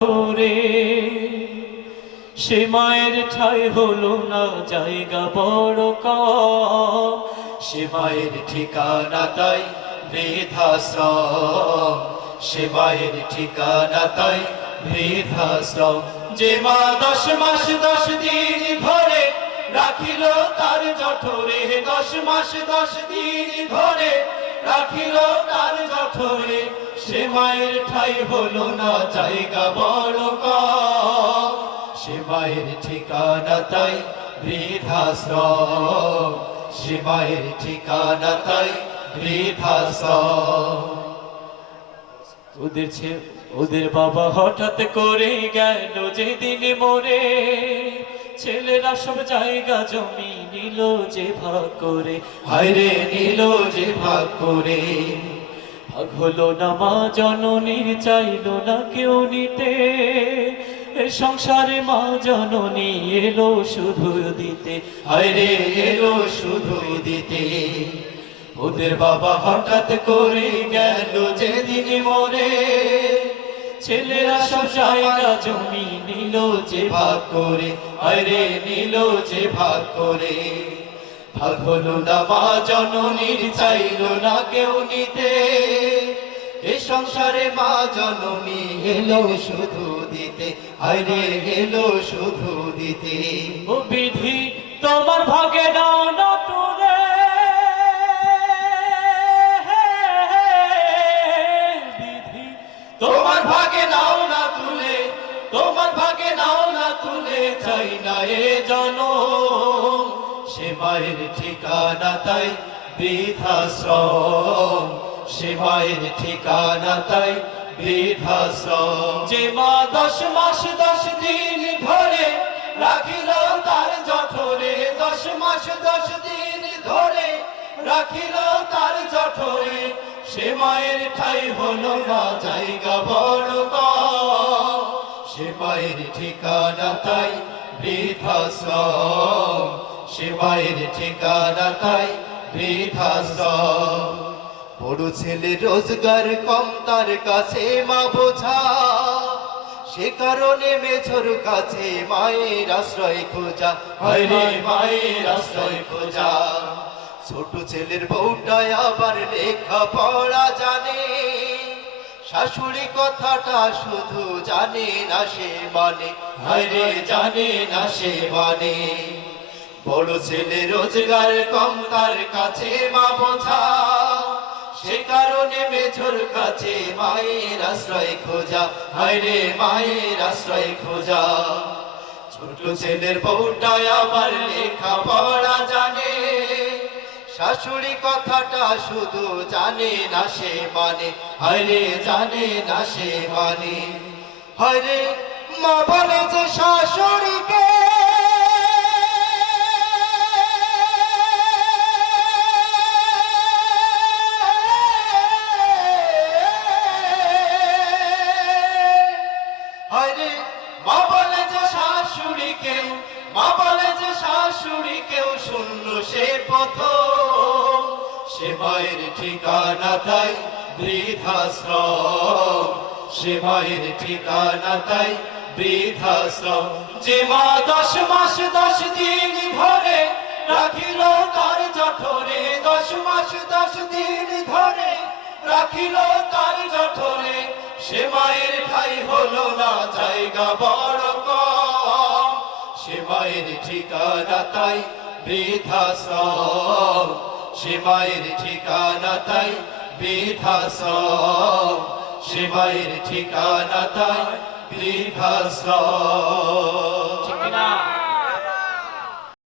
করে সে মায়ের ঠাই হলো না জায়গা বড় কম। সে মায়ের ঠিকানা তাই বৃদ্ধাশ্রম, সে মায়ের ঠিকানা তাই বৃদ্ধাশ্রম। যে মা 10 মাস 10 দিন ধরে রাখিল তার জঠরে, 10 মাস 10 দিন ধরে রাখিল তার জঠরে, সে মায়ের ঠাই হলো না জায়গা বড় কম। সে মায়ের ঠিকানা তাই বৃদ্ধাশ্রম, সে মায়ের ঠিকানা তাই বৃদ্ধাশ্রম। ওদের বাবা হঠাৎ করে গেল যেদিন মরে, ছেলেরা সব জায়গা জমি নিল যে ভাগ করে, হায়রে নিল যে ভাগ করে। ভাগ হলো না মা জননীর, চাইলো না কেউ নিতে, এ সংসারে মা জননী এলো শুধু দিতে, হায়রে এলো শুধু দিতে। ওদের বাবা হঠাৎ করে গেল যেদিন মরে, ছেলেরা সব জায়গা জমি নিল যে ভাগ করে, হায়রে নিল যে ভাগ করে। ভাগ হলো না মা জননীর, চাইলো না কেউ নিতে, এ সংসারে মা জননী এলো শুধু দিতে, হায়রে এলো শুধু দিতে। ও বিধি তোমার ভাগে দাও না তুলে, বিধি তোমার ভাগে নাও না তুলে, তোমার ভাগে নাও না তুলে, চাই না এ জনম। সে মায়ের ঠিকানা তাই বৃদ্ধাশ্রম, সে মায়ের ঠিকানা তাই বৃদ্ধাশ্রম। যে মা 10 মাস 10 দিন ধরে রাখিল তার জঠরে, 10 মাস 10 দিন ধরে রাখিল তার জঠরে, সে মায়ের ঠাই হলো না জায়গা বড় কম। সে মায়ের ঠিকানা তাই বৃদ্ধাশ্রম, সে মায়ের ঠিকানা তাই বৃদ্ধাশ্রম। বড় ছেলে রোজগার কম, তার কাছে মা বোঝা, সে কারণে মেঝোর কাছে মায়ের আশ্রয় খোঁজা, হায়রে মায়ের আশ্রয় খোঁজা। ছোট ছেলের বউটায় আবার লেখা পড়া জানে, শাশুড়ি কথাটা শুধু জানে না সে মানে, হায়রে জানে না সে মানে। বড় ছেলে রোজগার কম, তার কাছে মা বোঝা, সে কারণে মেঝোর কাছে মায়ের আশ্রয় খোঁজা, হায়রে মায়ের আশ্রয় খোঁজা। ছোট ছেলের বউটায় আবার লেখা পড়া জানে, শাশুড়ি কথাটা শুধু জানে না সে মানে, হায়রে জানে না সে মানে। হায়রে মা বলে যে শাশুড়িকে, হায়রে মা বলে যে শাশুড়িকে, মা বলে যে শাশুড়িকেও শূন্য সে প্রথম। সে মায়ের ঠিকানা তাই বৃদ্ধাশ্রম, সে মায়ের ঠিকানা তাই বৃদ্ধাশ্রম। যে মা 10 মাস 10 দিন ধরে রাখিল তার জঠরে, 10 মাস 10 দিন ধরে রাখিল তার জঠরে, সে মায়ের ঠাই হলো না জায়গা বড় কম। সে মায়ের ঠিকানা তাই বৃদ্ধাশ্রম, সে মায়ের ঠিকানা তাই বৃদ্ধাশ্রম, সে মায়ের ঠিকানা তাই বৃদ্ধাশ্রম।